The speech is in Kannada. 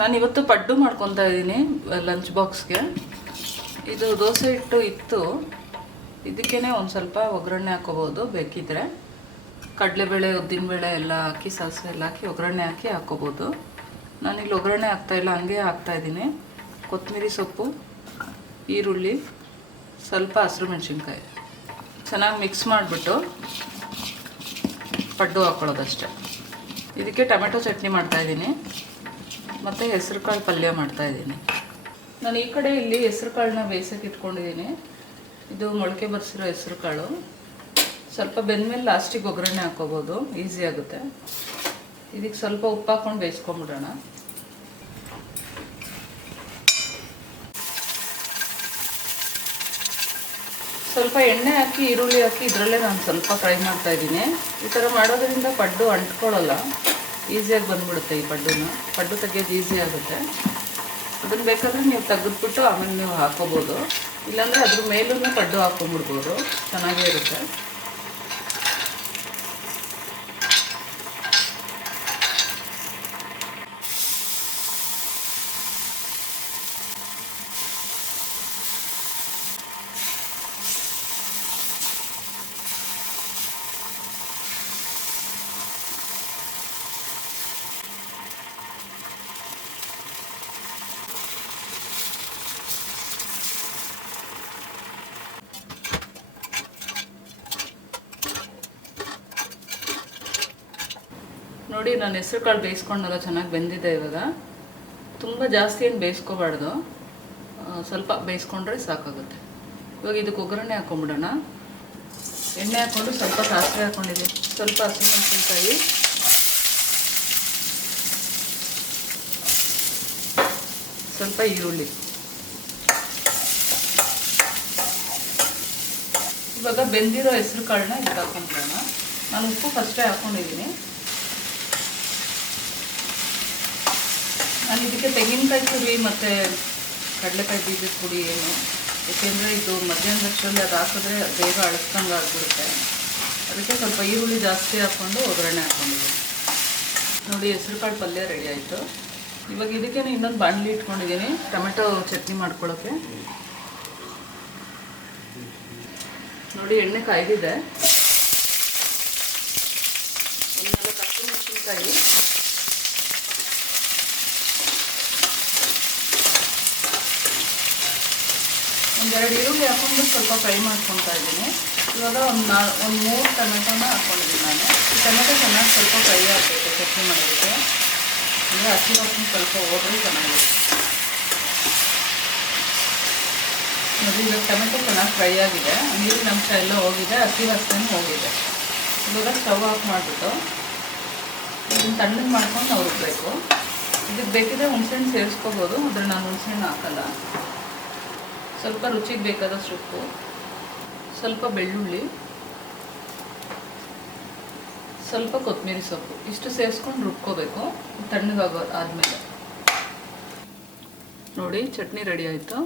ನಾನಿವತ್ತು ಪಡ್ಡು ಮಾಡ್ಕೊತಾ ಇದ್ದೀನಿ ಲಂಚ್ ಬಾಕ್ಸ್ಗೆ. ಇದು ದೋಸೆ ಹಿಟ್ಟು ಇತ್ತು, ಇದಕ್ಕೇ ಒಂದು ಸ್ವಲ್ಪ ಒಗ್ಗರಣೆ ಹಾಕೋಬೋದು. ಬೇಕಿದ್ರೆ ಕಡಲೆಬೇಳೆ ಉದ್ದಿನಬೇಳೆ ಎಲ್ಲ ಹಾಕಿ ಸಾಸಿವೆ ಎಲ್ಲ ಹಾಕಿ ಒಗ್ಗರಣೆ ಹಾಕಿ ಹಾಕೋಬೋದು. ನಾನಿಲ್ಲಿ ಒಗ್ಗರಣೆ ಹಾಕ್ತಾಯಿಲ್ಲ, ಹಂಗೆ ಹಾಕ್ತಾಯಿದ್ದೀನಿ. ಕೊತ್ತಂಬರಿ ಸೊಪ್ಪು, ಈರುಳ್ಳಿ, ಸ್ವಲ್ಪ ಹಸಿರು ಮೆಣಸಿನ್ಕಾಯಿ ಚೆನ್ನಾಗಿ ಮಿಕ್ಸ್ ಮಾಡಿಬಿಟ್ಟು ಪಡ್ಡು ಹಾಕ್ಕೊಳ್ಳೋದಷ್ಟೆ. ಇದಕ್ಕೆ ಟೊಮೆಟೊ ಚಟ್ನಿ ಮಾಡ್ತಾಯಿದ್ದೀನಿ ಮತ್ತು ಹೆಸರು ಕಾಳು ಪಲ್ಯ ಮಾಡ್ತಾಯಿದ್ದೀನಿ. ನಾನು ಈ ಕಡೆ ಇಲ್ಲಿ ಹೆಸರು ಕಾಳನ್ನ ಬೇಯಿಸೋಕೆ ಇಟ್ಕೊಂಡಿದ್ದೀನಿ. ಇದು ಮೊಳಕೆ ಬರ್ಸಿರೋ ಹೆಸರು ಕಾಳು. ಸ್ವಲ್ಪ ಬೆಂದಮೇಲೆ ಲಾಸ್ಟಿಗೆ ಒಗ್ಗರಣೆ ಹಾಕ್ಕೋಬೋದು, ಈಸಿ ಆಗುತ್ತೆ. ಇದಕ್ಕೆ ಸ್ವಲ್ಪ ಉಪ್ಪು ಹಾಕ್ಕೊಂಡು ಬೇಯಿಸ್ಕೊಂಬಿಡೋಣ. ಸ್ವಲ್ಪ ಎಣ್ಣೆ ಹಾಕಿ ಈರುಳ್ಳಿ ಹಾಕಿ ಇದರಲ್ಲೇ ನಾನು ಸ್ವಲ್ಪ ಫ್ರೈ ಮಾಡ್ತಾಯಿದ್ದೀನಿ. ಈ ಥರ ಮಾಡೋದ್ರಿಂದ ಪಡ್ಡು ಅಂಟ್ಕೊಳ್ಳಲ್ಲ, ಈಸಿಯಾಗಿ ಬಂದ್ಬಿಡುತ್ತೆ. ಈ ಪಡ್ಡು ತೆಗೆಯೋದು ಈಸಿ ಆಗುತ್ತೆ. ಅದನ್ನು ಬೇಕಾದರೆ ನೀವು ತೆಗೆದ್ಬಿಟ್ಟು ಆಮೇಲೆ ನೀವು ಹಾಕೋಬೋದು, ಇಲ್ಲಾಂದರೆ ಅದ್ರ ಮೇಲೂ ಪಡ್ಡು ಹಾಕ್ಕೊಂಬಿಡ್ಬೋದು, ಚೆನ್ನಾಗೇ ಇರುತ್ತೆ. ನೋಡಿ, ನಾನು ಹೆಸರು ಕಾಳು ಬೇಯಿಸ್ಕೊಂಡಲ್ಲ, ಚೆನ್ನಾಗಿ ಬೆಂದಿದೆ. ಇವಾಗ ತುಂಬ ಜಾಸ್ತಿ ಏನು ಬೇಯಿಸ್ಕೋಬಾರ್ದು, ಸ್ವಲ್ಪ ಬೇಯಿಸ್ಕೊಂಡ್ರೆ ಸಾಕಾಗುತ್ತೆ. ಇವಾಗ ಇದಕ್ಕೆ ಒಗ್ಗರಣೆ ಹಾಕ್ಕೊಂಬಿಡೋಣ. ಎಣ್ಣೆ ಹಾಕ್ಕೊಂಡು ಸ್ವಲ್ಪ ಸಾಸಿವೆ ಹಾಕ್ಕೊಂಡಿದ್ದೀನಿ, ಸ್ವಲ್ಪ ಹಸಿಮೆಣಸಿನ್ಕಾಯಿ, ಸ್ವಲ್ಪ ಈರುಳ್ಳಿ. ಇವಾಗ ಬೆಂದಿರೋ ಹೆಸರು ಕಾಳನ್ನ ಇದಕ್ಕೆ ಹಾಕ್ಕೊಂಬಿಡೋಣ. ನಾನು ಉಪ್ಪು ಫಸ್ಟೇ ಹಾಕ್ಕೊಂಡಿದ್ದೀನಿ. ನಾನು ಇದಕ್ಕೆ ತೆಂಗಿನಕಾಯಿ ತುರಿ ಮತ್ತು ಕಡಲೆಕಾಯಿ ಬೀಜದ ಪುಡಿ ಏನು, ಏಕೆಂದರೆ ಇದು ಮಧ್ಯಾಹ್ನದಷ್ಟರಲ್ಲಿ ಅದು ಹಾಕಿದ್ರೆ ಬೇಗ ಅಳಸ್ದಂಗೆ ಆಗಿಬಿಡುತ್ತೆ. ಅದಕ್ಕೆ ಸ್ವಲ್ಪ ಈರುಳ್ಳಿ ಜಾಸ್ತಿ ಹಾಕ್ಕೊಂಡು ಒಗ್ಗರಣೆ ಹಾಕ್ಕೊಂಡಿದ್ದೀನಿ. ನೋಡಿ, ಹೆಸರು ಕಾಳು ಪಲ್ಯ ರೆಡಿ ಆಯಿತು. ಇವಾಗ ಇದಕ್ಕೆ ಇನ್ನೊಂದು ಬಾಣಲಿ ಇಟ್ಕೊಂಡಿದ್ದೀನಿ ಟೊಮೆಟೊ ಚಟ್ನಿ ಮಾಡ್ಕೊಳ್ಳೋಕ್ಕೆ. ನೋಡಿ, ಎಣ್ಣೆ ಕಾಯ್ದಿದೆ. ಒಂದು 4 ಹಸಿಮೆಣಸಿನ್ಕಾಯಿ, ಒಂದೆರಡು ಈರುಳ್ಳಿ ಹಾಕ್ಕೊಂಡು ಸ್ವಲ್ಪ ಫ್ರೈ ಮಾಡ್ಕೊತಾ ಇದ್ದೀನಿ. ಇವಾಗ ಒಂದು 3 ಟೊಮೆಟೊನ ಹಾಕ್ಕೊಂಡಿದ್ದೀನಿ ನಾನು. ಈ ಟೊಮೆಟೊ ಚೆನ್ನಾಗಿ ಸ್ವಲ್ಪ ಫ್ರೈ ಆಗಬೇಕು ಚಟ್ನಿ ಮಾಡೋದಕ್ಕೆ, ಅಂದರೆ ಹಸಿ ವಾಸನೆ ಸ್ವಲ್ಪ ಹೋದ್ರೆ ಚೆನ್ನಾಗಿರುತ್ತೆ. ನೋಡಿ, ಇವಾಗ ಟೊಮೆಟೊ ಚೆನ್ನಾಗಿ ಫ್ರೈ ಆಗಿದೆ, ನೀರಿನ ಅಂಶ ಎಲ್ಲ ಹೋಗಿದೆ, ಹಸಿ ವಾಸನೆ ಹೋಗಿದೆ. ಇವಾಗ ಸ್ಟವ್ ಆಫ್ ಮಾಡಿಬಿಟ್ಟು ಇದನ್ನು ತಣ್ಣಗೆ ಮಾಡ್ಕೊಂಡು ನಾವು ರುಬ್ಬಬೇಕು. ಇದಕ್ಕೆ ಬೇಕಿದ್ರೆ ಹುಣಸೆಹಣ್ಣು ಸೇರಿಸ್ಕೋಬೋದು, ಆದರೆ ನಾನು ಹುಣಸೆಹಣ್ಣು ಹಾಕಲ್ಲ. ಸ್ವಲ್ಪ ರುಚಿಗೆ ಬೇಕಾದಷ್ಟು ಉಪ್ಪು, ಸ್ವಲ್ಪ ಬೆಳ್ಳುಳ್ಳಿ, ಸ್ವಲ್ಪ ಕೊತ್ತಂಬರಿ ಸೊಪ್ಪು, ಇಷ್ಟು ಸೇರಿಸ್ಕೊಂಡು ರುಬ್ಕೋಬೇಕು ಆದಮೇಲೆ. ನೋಡಿ, ಚಟ್ನಿ ರೆಡಿ ಆಯಿತು.